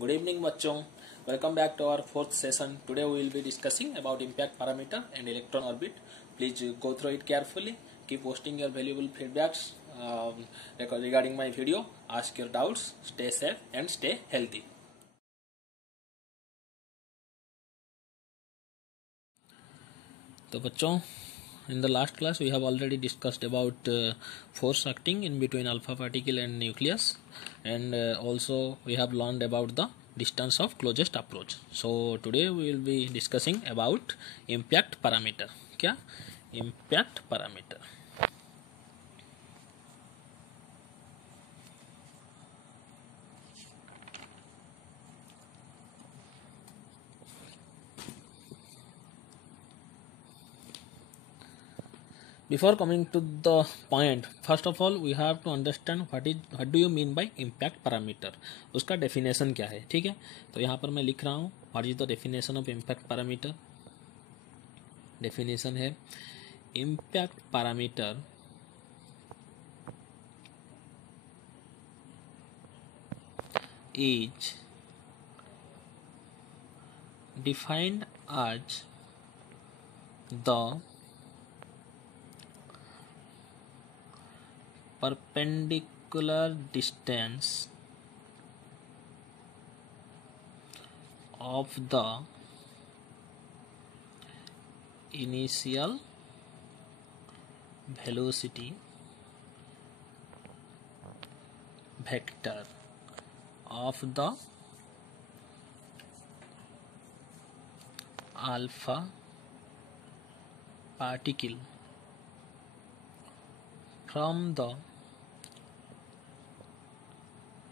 Good evening, बच्चों. Welcome back to our fourth session. Today we will be discussing about impact parameter and electron orbit. Please go through it carefully. Keep posting your valuable feedbacks regarding my video. Ask your doubts. Stay safe and stay healthy. तो बच्चों, in the last class we have already discussed about force acting in between alpha particle and nucleus, and also we have learned about the distance of closest approach. So today we will be discussing about impact parameter. क्या impact parameter? Before coming to the point, first of all we have to understand what do you mean by impact parameter. उसका definition क्या है, ठीक है. तो यहाँ पर मैं लिख रहा हूँ what is the definition of impact parameter. Definition है impact parameter is defined as the perpendicular distance of the initial velocity vector of the alpha particle from the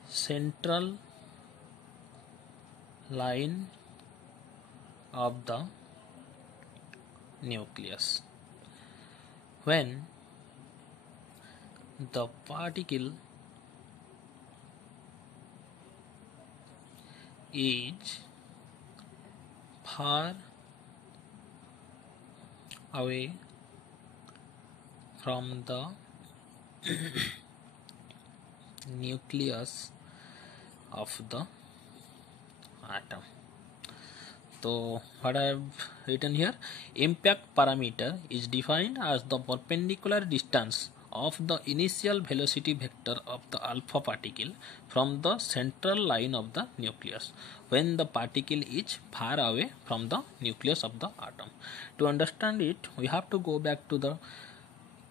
central line of the nucleus. When the particle is far away from the nucleus of the atom. So what I have written here, impact parameter is defined as the perpendicular distance of the initial velocity vector of the alpha particle from the central line of the nucleus when the particle is far away from the nucleus of the atom. To understand it, we have to go back to the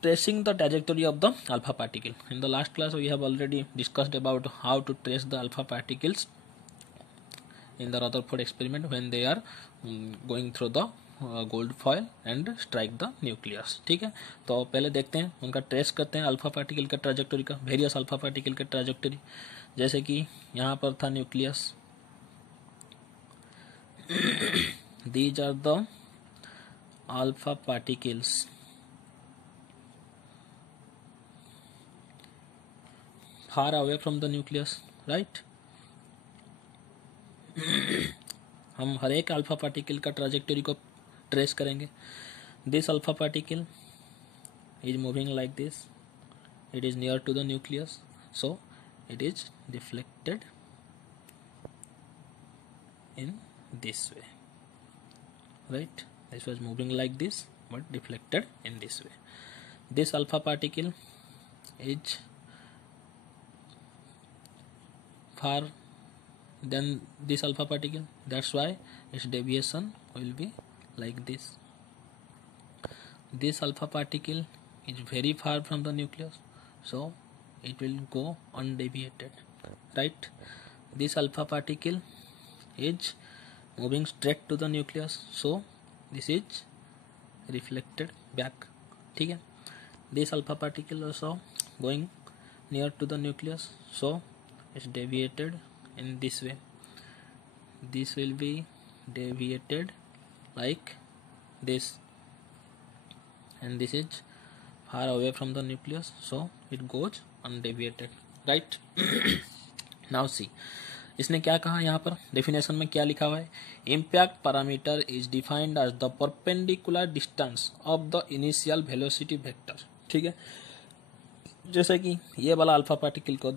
tracing the trajectory of the alpha particle. In the last class we have already discussed about how to trace the alpha particles in the Rutherford experiment when they are going through the gold foil and strike the nucleus. ठीक है, तो पहले देखते हैं उनका trace करते हैं alpha particle का ट्रैजेक्टरी का, वेरियस अल्फा पार्टिकल का ट्रैजेक्टरी. जैसे कि यहाँ पर था nucleus. These are the alpha particles far away from the nucleus, right? हम हर एक अल्फा पार्टिकल का ट्रैजेक्टरी को ट्रेस करेंगे. This alpha particle is moving like this. It is near to the nucleus, so it is deflected in this way, right? This was moving like this but deflected in this way. This alpha particle is far than this alpha particle, that's why its deviation will be like this. This alpha particle is very far from the nucleus, so it will go undeviated, right? This alpha particle is moving straight to the nucleus, so this is reflected back. ठीक है. This alpha particle also going near to the nucleus, so it's deviated in this way. This will be deviated like this, and this is far away from the nucleus, so it goes undeviated, right? Now see, इसने क्या कहा यहाँ पर definition में क्या लिखा हुआ है, impact parameter is defined as the perpendicular distance of the initial velocity vector. ठीक है, जैसे कि ये वाला अल्फा पार्टिकल को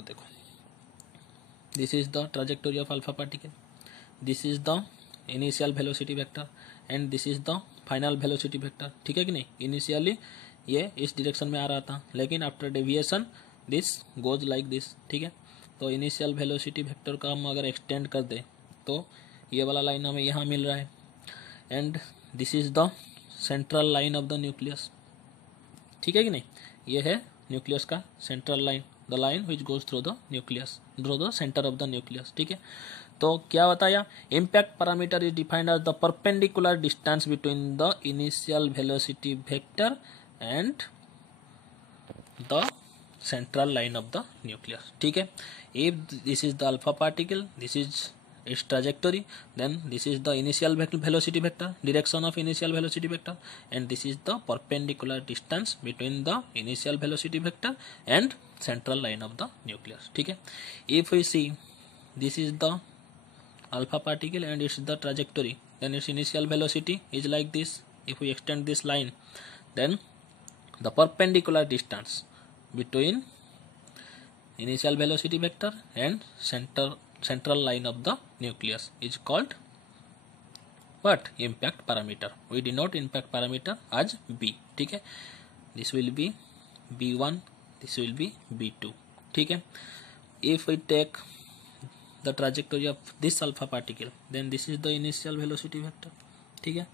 देखो, this is the trajectory of alpha particle, this is the initial velocity vector and this is the final velocity vector. ठीक है कि नहीं, इनिशियली ये इस डायरेक्शन में आ रहा था, लेकिन after deviation this goes like this. ठीक है, तो इनिशियल वेलोसिटी वेक्टर का हम अगर एक्सटेंड कर दें तो ये वाला लाइन हमें यहाँ मिल रहा है and this is the central line of the nucleus. ठीक है कि नहीं, ये है न्यूक्लियस का central line, the line which goes through the nucleus, through the centre of the nucleus. ठीक है, तो क्या बताया, impact parameter is defined as the perpendicular distance between the initial velocity vector and the central line of the nucleus. ठीक है, if this is the alpha particle, this is its trajectory, then this is the initial velocity vector, direction of initial velocity vector, and this is the perpendicular distance between the initial velocity vector and central line of the nucleus. ठीक है, if we see this is the alpha particle and it's the trajectory, then its initial velocity is like this. If we extend this line, then the perpendicular distance between initial velocity vector and central line of the nucleus is called what, impact parameter. We denote impact parameter as b. ठीक है, this will be b1, this will be b2. ठीक है, if we take the trajectory of this alpha particle, then this is the initial velocity vector. ठीक है,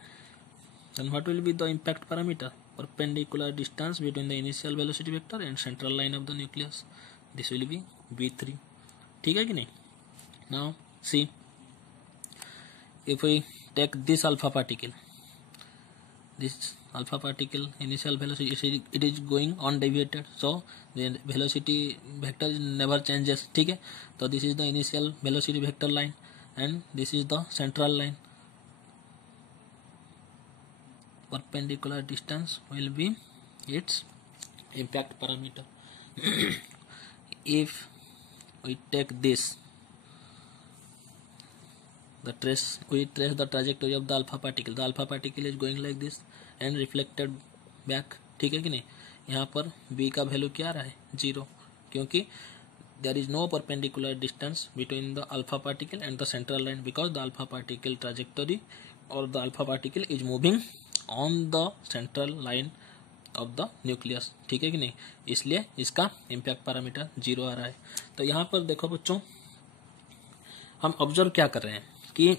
then what will be the impact parameter, perpendicular distance between the initial velocity vector and central line of the nucleus, this will be v3. ठीक है कि नहीं. Now see, if we take this alpha particle, this alpha particle initial velocity, it is going undeviated, so the velocity vector never changes. ठीक है, तो this is the initial velocity vector line and this is the central line. Perpendicular distance will be its impact parameter. If we take this, we trace the trajectory of the alpha particle. The alpha particle is going like this and reflected back. ठीक है कि नहीं, यहाँ पर b का value क्या आ रहा है, 0, क्योंकि there is no perpendicular distance between the alpha particle and the central line because the alpha particle trajectory or the alpha particle is moving on the central line of the nucleus. ठीक है कि नहीं, इसलिए इसका impact parameter 0 आ रहा है. तो यहाँ पर देखो बच्चों, हम ऑब्जर्व क्या कर रहे हैं कि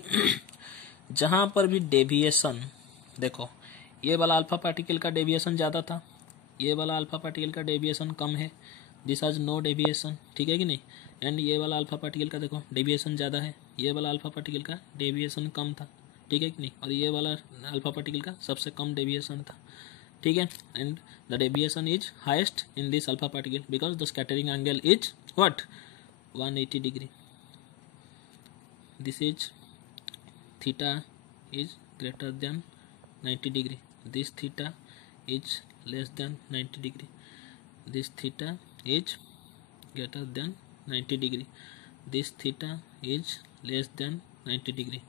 जहां पर भी डेविएशन, देखो ये वाला अल्फा पार्टिकल का डेविएशन ज़्यादा था, ये वाला अल्फा पार्टिकल का डेविएशन कम है, दिस हैज नो डेविएशन. ठीक है कि नहीं, एंड ये वाला अल्फा पार्टिकल का देखो डेविएशन ज़्यादा है, ये वाला अल्फा पार्टिकल का डेविएशन कम था. ठीक है कि नहीं, और ये वाला अल्फा पार्टिकल का सबसे कम डेविएशन था. ठीक है, and the deviation is highest in this alpha particle because the scattering angle is what, 180 degree. This is theta is greater than 90 degree, this theta is less than 90 degree, this theta is greater than 90 degree, this theta is less than 90 degree,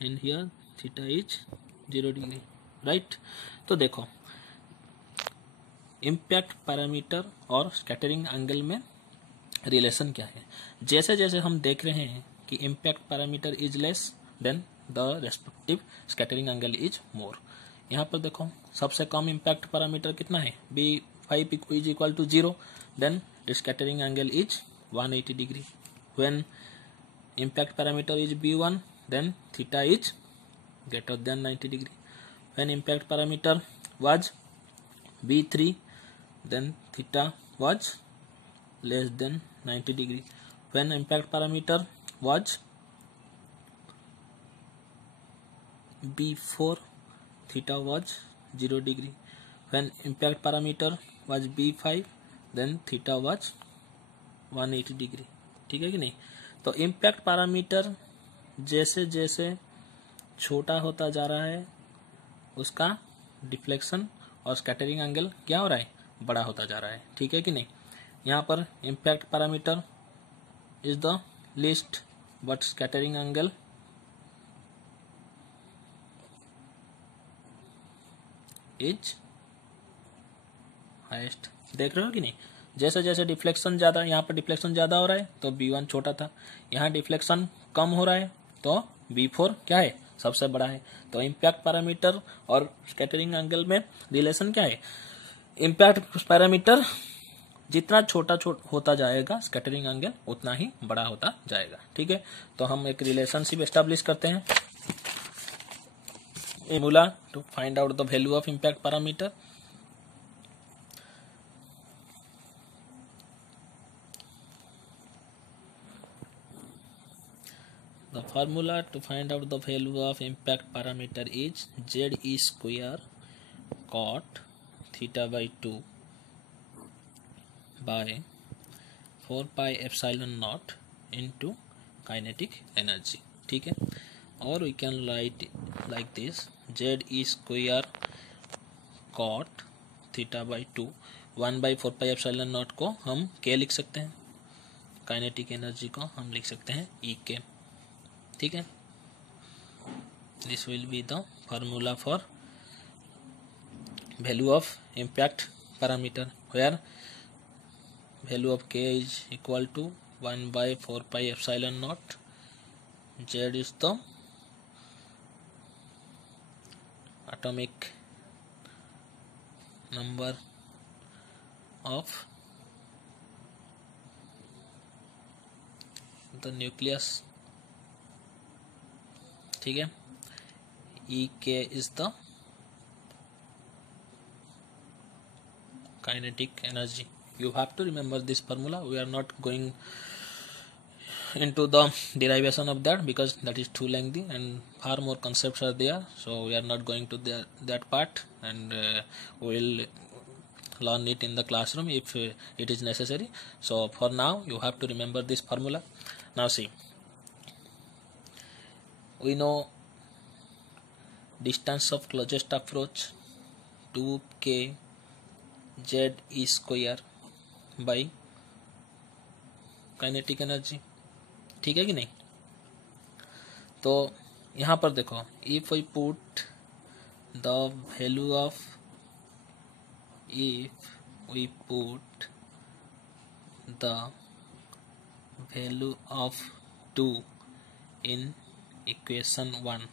and here theta is 0 degree. Right, तो देखो impact parameter और scattering angle में relation क्या है. जैसे जैसे हम देख रहे हैं कि impact parameter is less than the respective scattering angle is more. यहाँ पर देखो सबसे कम इम्पैक्ट पैरामीटर कितना है, b5 is equal to 0, then scattering angle is 180 degree. When impact parameter is b1, then theta is greater than 90 degree. When impact parameter was b3, then theta was less than 90 degree. When impact parameter was b4, theta was 0 degree. When impact parameter was b5, then theta was 180 degree. ठीक है कि नहीं. तो impact parameter जैसे जैसे छोटा होता जा रहा है उसका डिफ्लेक्शन और स्कैटरिंग एंगल क्या हो रहा है, बड़ा होता जा रहा है. ठीक है कि नहीं. यहाँ पर impact parameter is the least but scattering angle is highest. देख रहे हो कि नहीं. जैसे जैसे डिफ्लेक्शन ज़्यादा, यहाँ पर डिफ्लेक्शन ज़्यादा हो रहा है तो B1 छोटा था, यहाँ डिफ्लेक्शन कम हो रहा है तो B4 क्या है, सबसे बड़ा है। तो इम्पैक्ट पैरामीटर और स्कैटरिंग एंगल में रिलेशन क्या है, इम्पैक्ट पैरामीटर जितना छोटा होता जाएगा स्कैटरिंग एंगल उतना ही बड़ा होता जाएगा। ठीक है, तो हम एक रिलेशनशिप एस्टैब्लिश करते हैं, formula to find out the value of impact parameter. The formula to find out the value of impact parameter is ZE square cot theta by 2 by 4 pi epsilon naught into kinetic energy। ठीक है, और we can write like this, ZE square cot theta by 2 1 by 4 pi epsilon naught को हम K लिख सकते हैं, kinetic energy को हम लिख सकते हैं EK। ठीक है, this will be the formula for value of impact parameter, where value of K is equal to 1 by 4 pi epsilon naught, Z is the atomic number of the nucleus। ठीक है, EK is the kinetic energy। You have to remember this formula. We are not going into the derivation of that because that is too lengthy and far more concepts are there, so we are not going to that part, and we will learn it in the classroom if it is necessary. So for now you have to remember this formula. Now see, we know distance of closest approach 2k ZE square by kinetic energy. ठीक है कि नहीं, तो यहाँ पर देखो, if we put the value of, if we put the value of 2 in equation 1,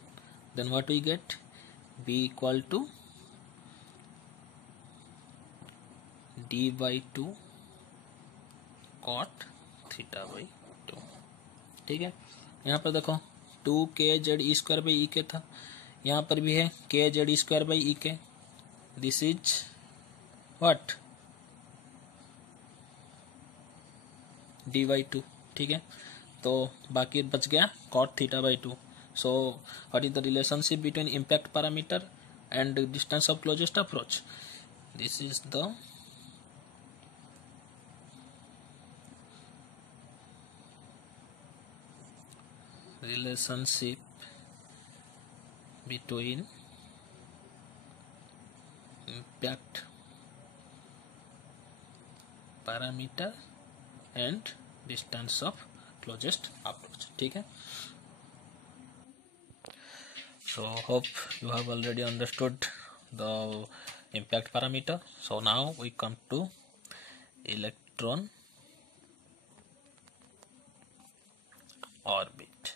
then what we get, B equal to D by 2 cot theta by 2। ठीक है, यहाँ पर देखो 2k ZE square by EK था, यहाँ पर भी है k ZE square by EK, this is what, D by 2। ठीक है, तो बाकी बच गया cot theta by 2। So what is the relationship between impact parameter and distance of closest approach? This is the relationship between impact parameter and distance of closest approach। ठीक है, so hope you have already understood the impact parameter। So now we come to electron orbit,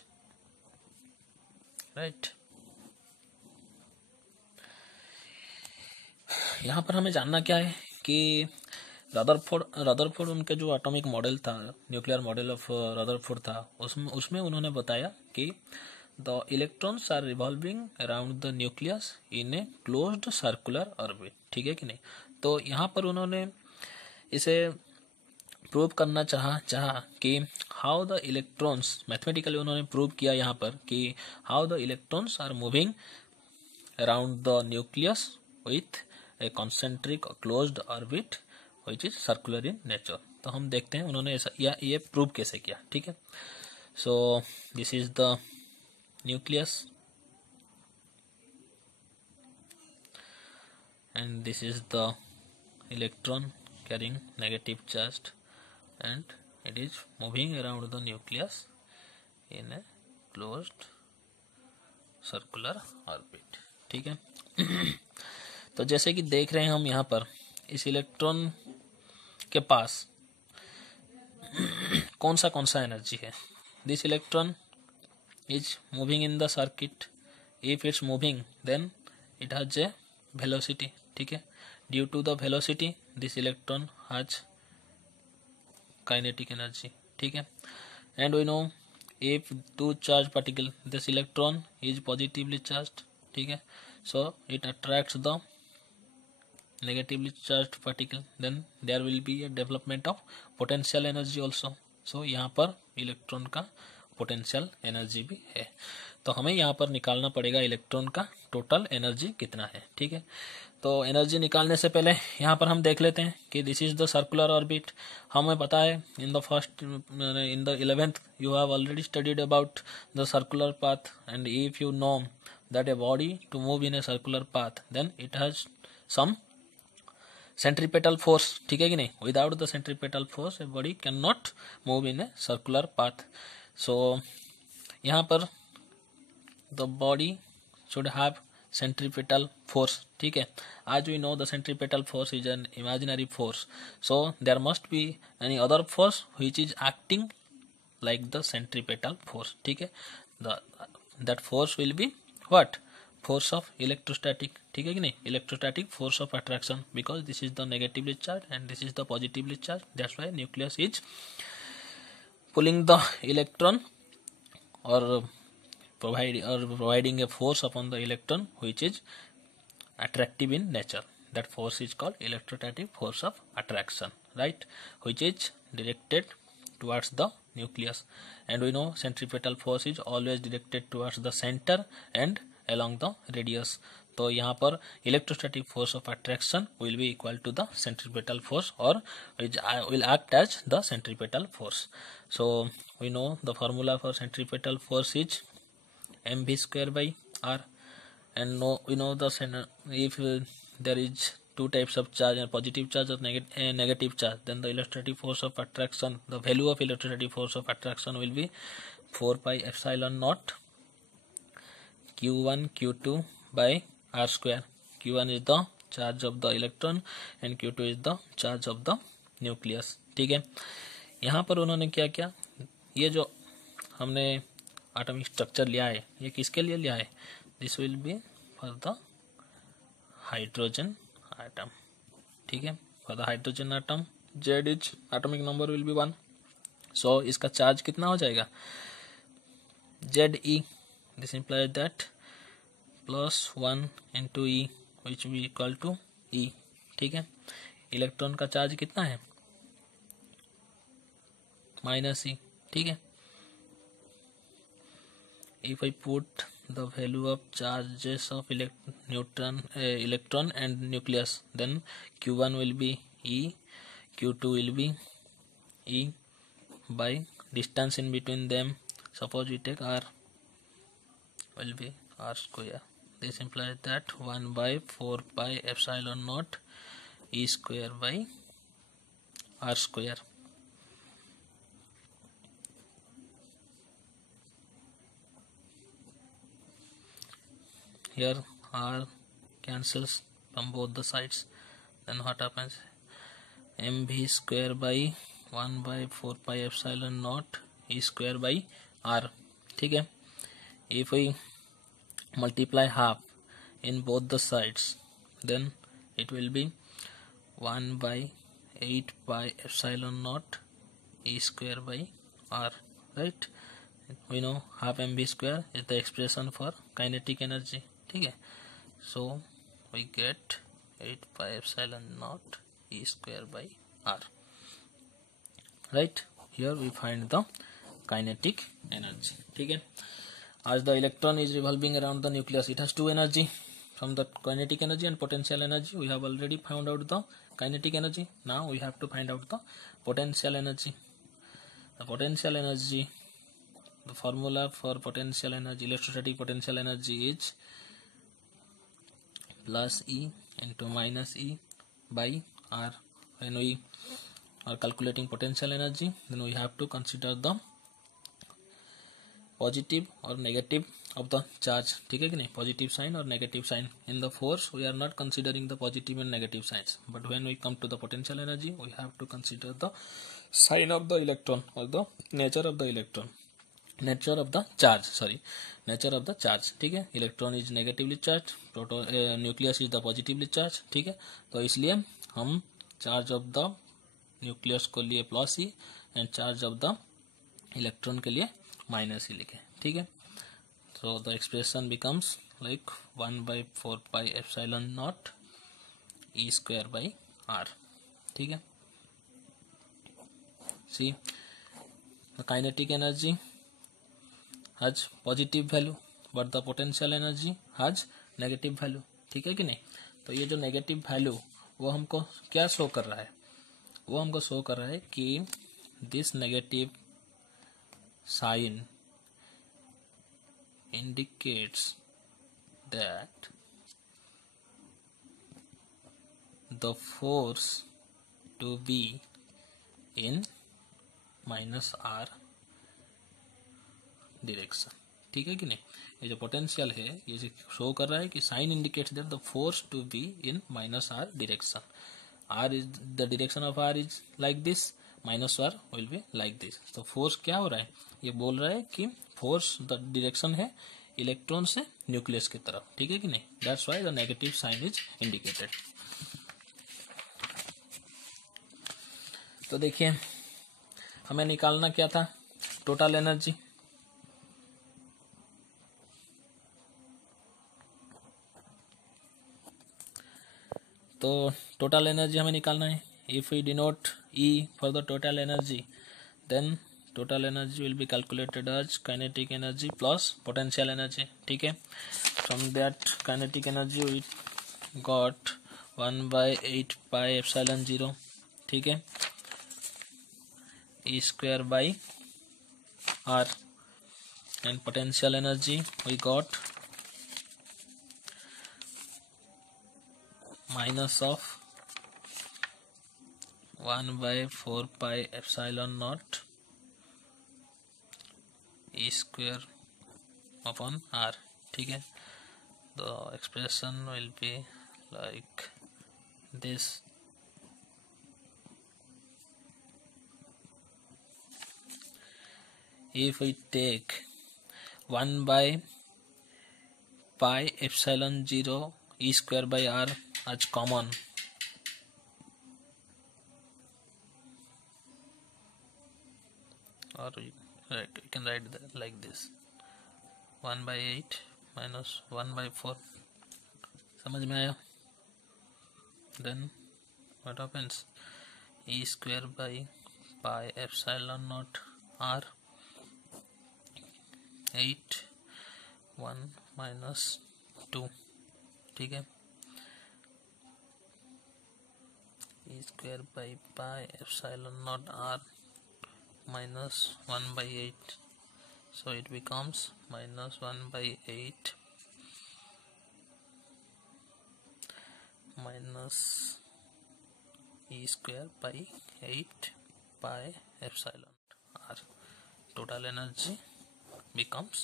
right। यहाँ पर हमें जानना क्या है कि Rutherford उनके जो एटॉमिक मॉडल था, न्यूक्लियर मॉडल ऑफ रदरफोर्ड था, उसमें उन्होंने बताया कि the electrons are revolving around the nucleus in a closed circular orbit. ठीक है कि नहीं, तो यहाँ पर उन्होंने इसे प्रूव करना चाहा कि हाउ द इलेक्ट्रॉन्स, मैथमेटिकली उन्होंने प्रूव किया यहाँ पर कि how the electrons are moving around the nucleus with a concentric closed orbit which is circular in nature. तो हम देखते हैं उन्होंने ऐसा ये प्रूव कैसे किया। ठीक है, so this is the nucleus and this is the electron carrying negative charge and it is moving around the nucleus in a closed circular orbit। ठीक है तो जैसे कि देख रहे हैं हम यहाँ पर, इस इलेक्ट्रॉन के पास कौन सा एनर्जी है. This electron is moving in the circuit. If it's moving then it has a velocity. ठीक है, due to the velocity this electron has kinetic energy. ठीक है, and we know if two charged particle, this electron is positively charged. ठीक है, so it attracts the negatively charged particle, then there will be a development of potential energy also. so यहाँ पर electron का potential energy भी है. तो हमें यहाँ पर निकालना पड़ेगा इलेक्ट्रॉन का टोटल एनर्जी कितना है. ठीक है, तो एनर्जी निकालने से पहले यहाँ पर हम देख लेते हैं कि this is the circular orbit. हमें पता है in the 11th you have already studied about the circular path, and if you know that a body to move in a circular path then it has some centripetal force. ठीक है कि नहीं, without the centripetal force a body can not move in a circular path. So यहाँ पर the body should have centripetal force. ठीक है, as we know the centripetal force is an imaginary force, so there must be any other force which is acting like the centripetal force. ठीक है, that force will be what? Force of electrostatic. ठीक है कि नहीं, electrostatic force of attraction, because this is the negatively charged and this is the positively charged. That's why nucleus is pulling the electron or providing a force upon the electron which is attractive in nature. That force is called electrostatic force of attraction, right, which is directed towards the nucleus. And we know centripetal force is always directed towards the center and along the radius. तो यहाँ पर electrostatic force of attraction will be equal to the centripetal force, or will act as the centripetal force. So we know the formula for centripetal force is mv square by r, and we know the if there is two types of charge, a positive charge or negative charge, then the electrostatic force of attraction, the value of electrostatic force of attraction will be 4 pi epsilon naught q1 q2 by r square. q1 is the charge of the electron and q2 is the charge of the nucleus. ठीक है, यहाँ पर उन्होंने क्या किया, ये जो हमने एटॉमिक स्ट्रक्चर लिया है ये किसके लिए लिया है? This will B for the hydrogen atom. ठीक है, for the hydrogen atom Z is atomic number will be 1. सो इसका चार्ज कितना हो जाएगा? Z E. This implies that +1 into E which will be equal to E. ठीक है, electron का charge कितना है? -E. ठीक है, if I put the value of charges of electron and nucleus, then q1 will be E, q2 will be E by distance in between them. Suppose we take r, will be r square. This implies that 1 by 4 pi epsilon naught E square by r square. Here r cancels from both the sides, then what happens? mv square by 1 by 4 pi epsilon naught E square by r. ठीक है, if we multiply half in both the sides, then it will be 1 by 8 pi epsilon naught E square by r, right? We know half mv square is the expression for kinetic energy. ठीक है, so we get 8 pi epsilon naught E square by r, right? Here we find the kinetic energy. ठीक है, as the electron is revolving around the nucleus, it has two energy. From the kinetic energy and potential energy, we have already found out the kinetic energy. Now we have to find out the potential energy. The potential energy, the formula for potential energy, electrostatic potential energy is plus E into minus E by R. When we are calculating potential energy, then we have to consider the positive or negative of the charge, ठीक है कि नहीं, positive sign or negative sign. In the force we are not considering the positive and negative signs, but when we come to the potential energy we have to consider the sign of the electron or the nature of the electron, nature of the charge, nature of the charge, ठीक है. Electron is negatively charge, nucleus is the positively charge, ठीक है. तो इसलिए हम charge of the nucleus को लिए plus E and charge of the electron के लिए माइनस ई लिखे, ठीक है. So the expression becomes like 1/4 pi epsilon naught E square by R, ठीक है. See, the kinetic energy has positive value but the potential energy has negative value, ठीक है कि नहीं. तो ये जो नेगेटिव वैल्यू वो हमको क्या शो कर रहा है, वो हमको शो कर रहा है कि this negative sign indicates that the force to be in minus r direction, ठीक है कि नहीं. ये जो पोटेंशियल है ये शो कर रहा है कि sign indicates that the force to be in minus R direction. R is the direction of R is like this, minus R will be like this. तो फोर्स क्या हो रहा है, ये बोल रहा है कि फोर्स द डिरेक्शन है इलेक्ट्रॉन से न्यूक्लियस की तरफ, ठीक है कि नहीं. That's why the negative sign is indicated. तो देखिए हमें निकालना क्या था, टोटल एनर्जी. तो टोटल एनर्जी हमें निकालना है. If we denote E for the total energy, then total energy will be calculated as kinetic energy plus potential energy, ठीक है. From that kinetic energy we got 1/8 pi epsilon 0, ठीक है, E square by R. And potential energy we got minus of 1/4 pi epsilon naught E square upon R, ठीक है. The expression will be like this. If we take 1/pi epsilon 0 E square by R as common, or right, we can write that like this, 1/8 minus 1/4. समझ में आया. Then what happens, E square by pi epsilon naught R, 8 1 minus 2, ठीक है. E square by pi epsilon naught R minus 1/8, so it becomes minus 1/8 minus E square by 8 pi epsilon R. Total energy becomes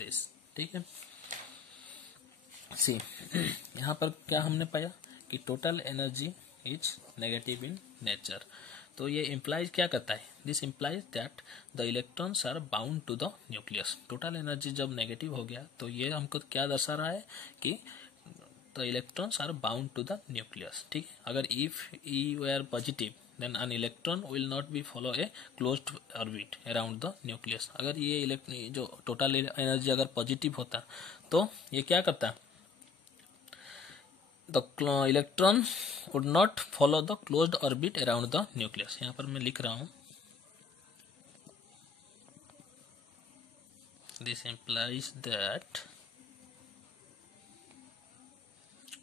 this, ठीक है. सी यहाँ पर क्या हमने पाया कि total energy is negative in nature. तो ये इम्प्लाइज क्या करता है, this implies that the electrons are bound to the nucleus. Total energy जब नेगेटिव हो गया तो ये हमको क्या दर्शा रहा है कि the electrons are bound to the nucleus, ठीक है. अगर if E were positive then an electron will not be follow a closed orbit around the nucleus. अगर ये जो टोटल एनर्जी अगर पॉजिटिव होता तो ये क्या करता, the electron would not follow the closed orbit around the nucleus. यहाँ पर मैं लिख रहा हूँ, this implies that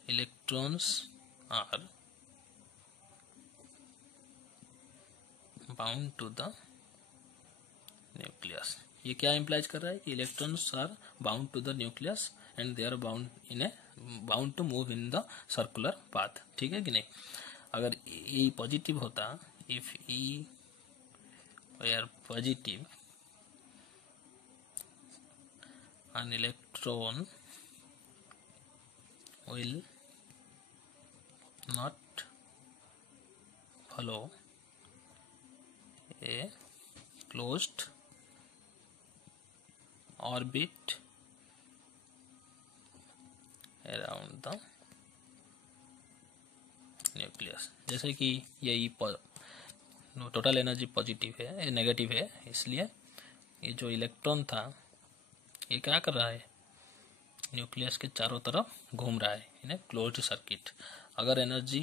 electrons are bound to the nucleus. ये क्या इम्प्लाइज कर रहा है कि electrons are bound to the nucleus and they are bound to move in the circular path, ठीक है कि नहीं. अगर ई पॉजिटिव होता, if E were positive an electron will not follow a closed orbit around the nucleus. जैसे कि यही total energy positive है, नेगेटिव है, इसलिए ये जो इलेक्ट्रॉन था ये क्या कर रहा है, न्यूक्लियस के चारों तरफ घूम रहा है इन क्लोज्ड सर्किट। अगर एनर्जी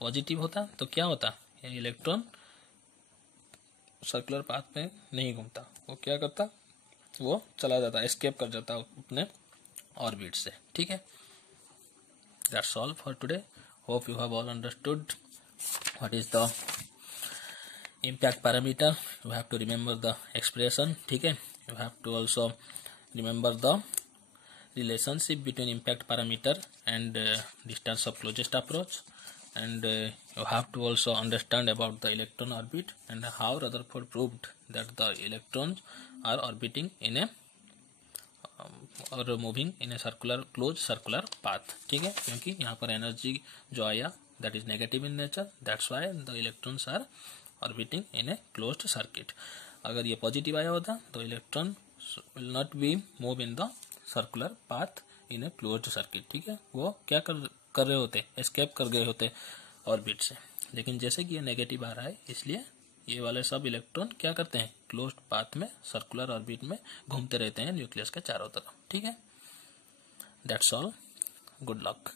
पॉजिटिव होता तो क्या होता, ये इलेक्ट्रॉन सर्कुलर पाथ में नहीं घूमता, वो क्या करता, वो चला जाता, एस्केप कर जाता अपने ऑर्बिट से। ठीक है, that's all for today. Hope you have all understood what is the impact parameter. You have to remember the expression. ठीक है, you have to also remember the relationship between impact parameter and distance of closest approach, and you have to also understand about the electron orbit and how Rutherford proved that the electrons are orbiting in a or moving in a circular closed circular path। ठीक है, क्योंकि यहाँ पर energy जो आया that is negative in nature, that's why the electrons are orbiting in a closed circuit। अगर ये positive आया होता तो electron will not be move in the circular path in a closed circuit। ठीक है, वो क्या कर रहे होते, एस्केप कर गए होते ऑर्बिट से। लेकिन जैसे कि ये नेगेटिव आ रहा है, इसलिए ये वाले सब इलेक्ट्रॉन क्या करते हैं, क्लोज्ड पाथ में सर्कुलर ऑर्बिट में घूमते रहते हैं न्यूक्लियस के चारों तरफ। ठीक है, दैट्स ऑल, गुड लक।